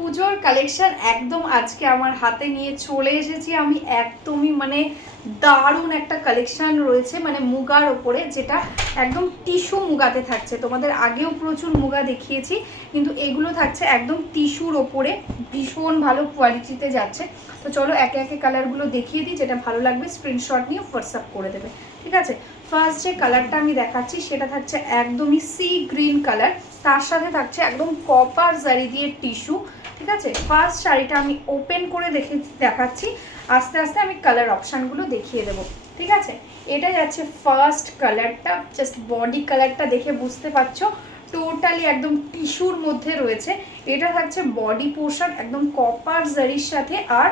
পুজোর কালেকশন একদম আজকে আমার হাতে নিয়ে চলে এসেছি আমি। একদমই মানে দারুণ একটা কালেকশন রয়েছে মানে মুগার ওপরে, যেটা একদম টিস্যু মুগাতে থাকছে। তোমাদের আগেও প্রচুর মুগা দেখিয়েছি, কিন্তু এগুলো থাকছে একদম টিস্যুর ওপরে, ভীষণ ভালো কোয়ালিটিতে যাচ্ছে। তো চলো একে একে কালারগুলো দেখিয়ে দিই, যেটা ভালো লাগবে স্ক্রিনশট নিয়ে হোয়াটসঅ্যাপ করে দেবে, ঠিক আছে। ফার্স্ট যে কালারটা আমি দেখাচ্ছি সেটা থাকছে একদমই সি গ্রিন কালার, তার সাথে থাকছে একদম কপার জারি দিয়ে টিস্যু, ঠিক আছে। ফার্স্ট শাড়িটা আমি ওপেন করে দেখাচ্ছি, আস্তে আস্তে আমি কালার অপশানগুলো দেখিয়ে দেবো, ঠিক আছে। এটা যাচ্ছে ফার্স্ট কালারটা, জাস্ট বডি কালারটা দেখে বুঝতে পারছো টোটালি একদম টিস্যুর মধ্যে রয়েছে। এটা থাকছে বডি পোর্শন একদম কপার জারির সাথে আর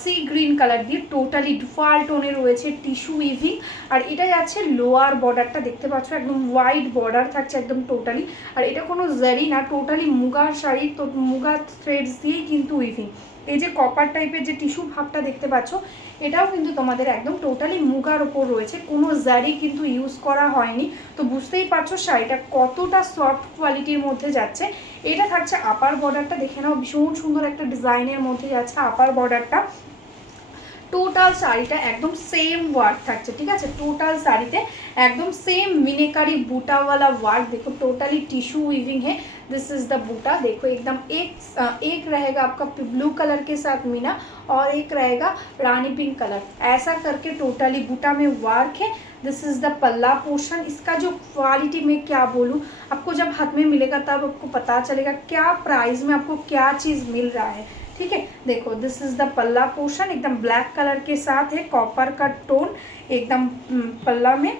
সি গ্রিন কালার দিয়ে টোটালি ডুয়াল টোনে রয়েছে টিস্যু উইভিং। আর এটা যাচ্ছে লোয়ার বর্ডারটা দেখতে পাচ্ছ, একদম হোয়াইট বর্ডার থাকছে একদম টোটালি। আর এটা কোনো জারি না, টোটালি মুগার শাড়ি, তো মুগা থ্রেডস দিয়েই কিন্তু উইভিং। এই যে কপার টাইপের যে টিস্যু ভাবটা দেখতে পাচ্ছ, এটাও কিন্তু তোমাদের একদম টোটালি মুগার ওপর রয়েছে, কোনো জারি কিন্তু ইউজ করা হয়নি। তো বুঝতেই পারছো শাড়িটা কতটা সফট কোয়ালিটির মধ্যে যাচ্ছে। এটা থাকছে আপার বর্ডারটা, দেখে নাও ভীষণ সুন্দর একটা ডিজাইনের মধ্যে যাচ্ছে আপার বর্ডারটা। টোটাল শাড়িটা একদম সেম ওয়ার্ক থাকছে, ঠিক আছে। টোটাল শাড়িতে एकदम सेम मीनेकारी बूटा वाला वर्क, देखो टोटली टिश्यू वीविंग है। दिस इज द बूटा, देखो एकदम एक रहेगा आपका ब्लू कलर के साथ मीना और एक रहेगा रानी पिंक कलर, ऐसा करके टोटली बूटा में वर्क है। दिस इज द पल्ला पोर्शन। इसका जो क्वालिटी में क्या बोलूँ, आपको जब हाथ में मिलेगा तब आपको पता चलेगा क्या प्राइस में आपको क्या चीज़ मिल रहा है, ठीक है। देखो दिस इज द पल्ला पोर्शन, एकदम ब्लैक कलर के साथ है, कॉपर का टोन एकदम पल्ला में,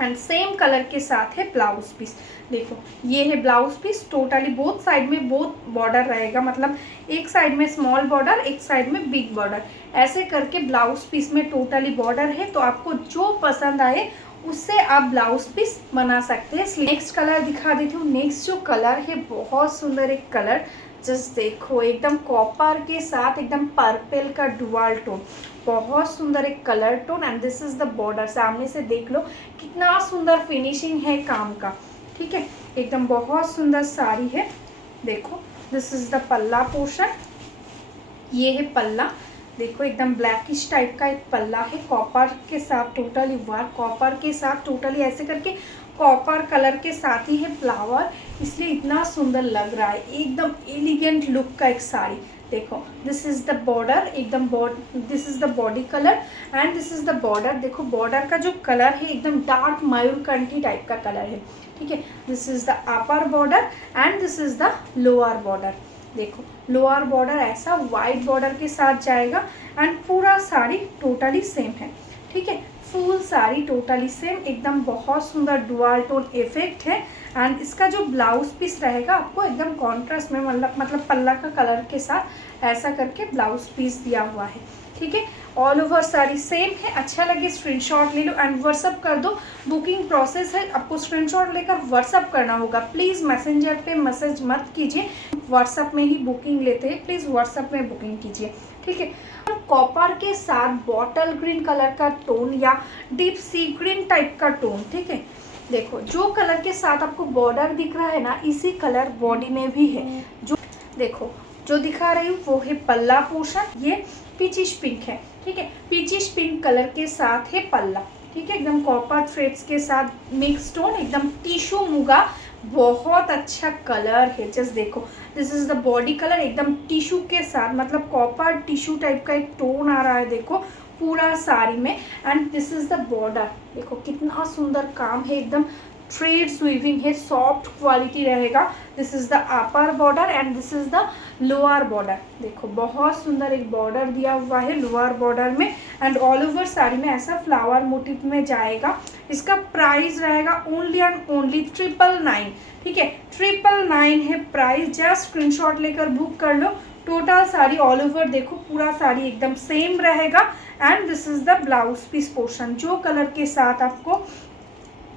एंड सेम कलर के साथ है ब्लाउज पीस। देखो ये है blouse piece, totally both side में बोथ बॉर्डर रहेगा, मतलब एक साइड में स्मॉल बॉर्डर एक साइड में बिग बॉर्डर, ऐसे करके ब्लाउज पीस में टोटली बॉर्डर है। तो आपको जो पसंद आए उससे आप ब्लाउज पीस बना सकते हैं। नेक्स्ट कलर दिखा देती हूँ। नेक्स्ट जो कलर है बहुत सुंदर एक कलर, जस्ट देखो एकदम कॉपर के साथ एकदम पर्पल का डुअल टोन, बहुत सुंदर एक colour tone. And this is the border, सामने से देख लो कितना सुंदर फिनिशिंग है काम का, ठीक है। एकदम बहुत सुंदर साड़ी है। देखो दिस इज द पल्ला पोर्शन, ये है पल्ला, देखो एकदम ब्लैकिश टाइप का एक पल्ला है, कॉपर के साथ टोटली वर्क, कॉपर के साथ टोटली ऐसे करके कॉपर कलर के साथ ही है फ्लावर, इसलिए इतना सुंदर लग रहा है, एकदम एलिगेंट लुक का एक साड़ी। देखो दिस इज द बॉर्डर, एकदम this is the body colour and this is the border. देखो बॉर्डर का जो कलर है एकदम डार्क मयूरकंठी टाइप का कलर है, ठीक है। This is the upper border and this is the lower border. देखो लोअर बॉर्डर ऐसा वाइट बॉर्डर के साथ जाएगा एंड पूरा साड़ी टोटली सेम है, ठीक है। फुल साड़ी टोटली सेम, एकदम बहुत सुंदर डुअल टोन इफेक्ट है। एंड इसका जो ब्लाउज पीस रहेगा आपको एकदम कॉन्ट्रास्ट में, मतलब पल्ला का कलर के साथ ऐसा करके ब्लाउज पीस दिया हुआ है, ठीक है। ऑल ओवर साड़ी सेम है। अच्छा लगे स्क्रीनशॉट ले लो एंड व्हाट्सअप कर दो। बुकिंग प्रोसेस है, आपको स्क्रीनशॉट लेकर व्हाट्सअप करना होगा। प्लीज़ मैसेंजर पे मैसेज मत कीजिए, व्हाट्सअप में ही बुकिंग लेते हैं, प्लीज़ व्हाट्सअप में बुकिंग कीजिए, ठीक है। कॉपर के साथ बॉटल ग्रीन कलर का टोन या डीप सी ग्रीन टाइप का टोन, ठीक है। देखो जो कलर के साथ आपको बॉर्डर दिख रहा है ना, इसी कलर बॉडी में भी है। जो देखो जो दिखा रही हूँ वो है पल्ला पोर्शन, ये पीचिश पिंक है, ठीक है। पीचिश पिंक कलर के साथ है पल्ला, ठीक है। एकदम कॉपर थ्रेड्स के साथ मिक्स टोन, एकदम टिश्यू मुगा, बहुत अच्छा कलर है। जस्ट देखो this is the body colour, एकदम टिश्यू के साथ, मतलब कॉपर टिश्यू टाइप का एक टोन आ रहा है, देखो पूरा साड़ी में। And this is the border, देखो कितना सुंदर काम है, एकदम थ्रेड्स वीविंग है, सॉफ्ट क्वालिटी रहेगा। This is the upper border and this is the lower border. देखो बहुत सुंदर एक बॉर्डर दिया हुआ है लोअर बॉर्डर में, एंड ऑल ओवर साड़ी में ऐसा फ्लावर मोटिव में जाएगा। इसका प्राइस रहेगा ओनली एंड ओनली 999, ठीक है। 999 है प्राइस, जस्ट स्क्रीनशॉट लेकर बुक कर लो। टोटल साड़ी ऑल ओवर देखो पूरा साड़ी एकदम सेम रहेगा। And this is the blouse piece portion, जो कलर के साथ आपको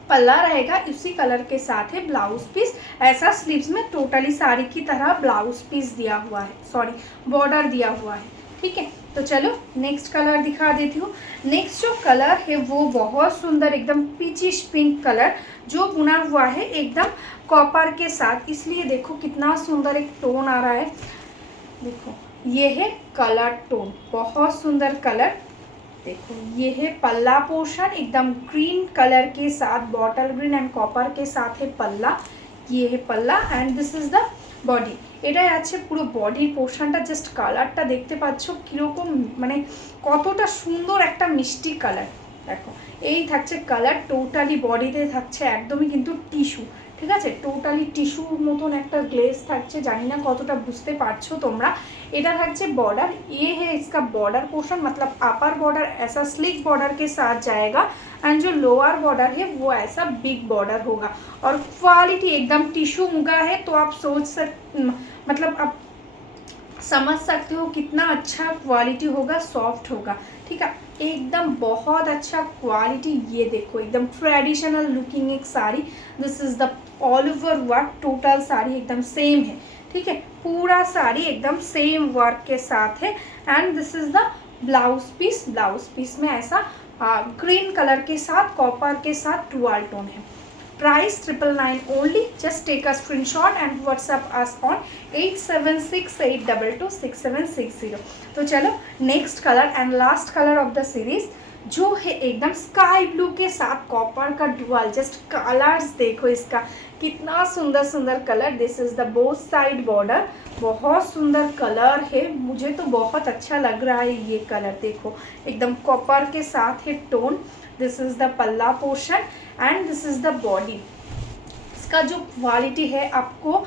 पल्ला रहेगा उसी कलर के साथ है ब्लाउज पीस, ऐसा स्लीव्स में टोटली साड़ी की तरह ब्लाउज पीस दिया हुआ है, सॉरी बॉर्डर दिया हुआ है, ठीक है। तो चलो नेक्स्ट कलर दिखा देती हूँ। नेक्स्ट जो कलर है वो बहुत सुंदर एकदम पीचिश पिंक कलर, जो बुना हुआ है एकदम कॉपर के साथ, इसलिए देखो कितना सुंदर एक टोन आ रहा है। देखो ये है कलर टोन, बहुत सुंदर कलर। देखो ये है पल्ला पोर्शन, एकदम ग्रीन कलर के साथ, बॉटल ग्रीन एंड कॉपर के साथ है पल्ला। ये है पल्ला and this is the body. এটাই আছে পুরো বডির পোর্শনটা। জাস্ট কালারটা দেখতে পাচ্ছ কীরকম, মানে কতটা সুন্দর একটা মিষ্টি কালার। দেখো এই থাকছে কালার, টোটালি বডিতে থাকছে একদমই কিন্তু টিস্যু, ঠিক আছে, টোটালি টিস্যুর মতন একটা গ্লেজ থাকছে, জানি না কতটা বুঝতে পারছো তোমরা। এটা থাকছে बॉर्डर, ये है इसका बॉर्डर पोर्शन, मतलब अपर बॉर्डर ऐसा स्लिक बॉर्डर के साथ जाएगा एंड जो लोअर बॉर्डर है वो ऐसा बिग बॉर्डर होगा। और क्वालिटी एकदम टिश्यू मुगा है, तो आप मतलब आप समझ सकते हो कितना अच्छा क्वालिटी होगा, सॉफ्ट होगा, ठीक है, एकदम बहुत अच्छा क्वालिटी। ये देखो एकदम ट्रेडिशनल लुकिंग एक sari. This is the all over work, total sari एकदम सेम है, ठीक है, पूरा साड़ी एकदम सेम वर्क के साथ है। And this is the blouse piece. Blouse piece में ऐसा ग्रीन कलर के साथ कॉपर के साथ डुअल टोन है। Price 999 only. Just take a screenshot and WhatsApp us on 8768226760। तो चलो next colour and last colour of the series जो है एकदम स्काई ब्लू के साथ कॉपर का डुअल। जस्ट कलर्स देखो इसका कितना सुंदर सुंदर colour. This is the both side border, बहुत सुंदर कलर है, मुझे तो बहुत अच्छा लग रहा है ये कलर। देखो एकदम कॉपर के साथ है टोन। दिस इज द पल्ला portion and this is the body. इसका जो क्वालिटी है आपको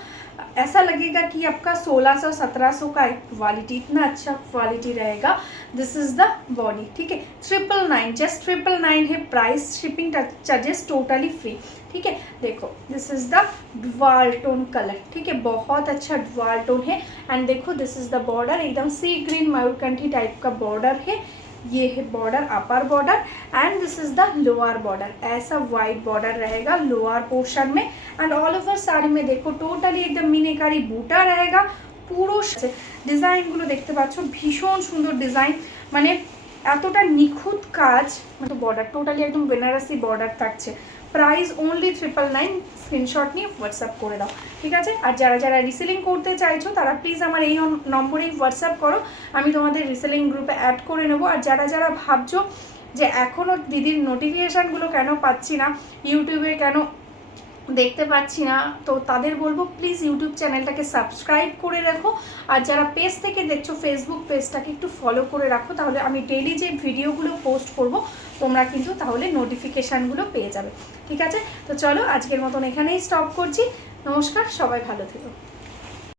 ऐसा लगेगा कि आपका 1600-1700 का एक क्वालिटी, इतना अच्छा क्वालिटी रहेगा। दिस इज द बॉडी, ठीक है, 999, जस्ट 999 है price. Shipping charges totally free, ठीक है। देखो this is the dual tone colour, ठीक है, बहुत अच्छा डुअल टोन है। एंड देखो दिस इज द बॉर्डर, एकदम सी ग्रीन मयूरकंठी टाइप का बॉर्डर है। ये है border, upper border and this is the lower border, ऐसा वाइट बॉर्डर रहेगा लोअर पोर्शन में। एंड ऑल ओवर साड़ी में देखो टोटाली एकदम मीनाकारी बूटा रहेगा। পুরো ডিজাইনগুলো দেখতে পাচ্ছ, ভীষণ সুন্দর ডিজাইন, মানে এতটা নিখুঁত কাজ, মানে বর্ডার টোটালি একদম বেনারসি বর্ডার থাকছে। Price only 999। স্ক্রিনশট নিয়ে হোয়াটসঅ্যাপ করে দাও, ঠিক আছে। আর যারা যারা রিসেলিং করতে চাইছো তারা প্লিজ আমার এই নম্বরেই হোয়াটসঅ্যাপ করো, আমি তোমাদের রিসেলিং গ্রুপে অ্যাড করে নেবো। আর যারা যারা ভাবছো যে এখনও দিদির নোটিফিকেশানগুলো কেন পাচ্ছি না, ইউটিউবে কেন দেখতে পাচ্ছি না, তো তাদের বলবো প্লিজ ইউটিউব চ্যানেলটাকে সাবস্ক্রাইব করে রাখো। আর যারা পেজ থেকে দেখছো ফেসবুক পেজটাকে একটু ফলো করে রাখো, তাহলে আমি ডেইলি যে ভিডিওগুলো পোস্ট করব তোমরা কিন্তু তাহলে নোটিফিকেশানগুলো পেয়ে যাবে, ঠিক আছে। তো চলো আজকের মতন এখানেই স্টপ করছি। নমস্কার, সবাই ভালো থেকো।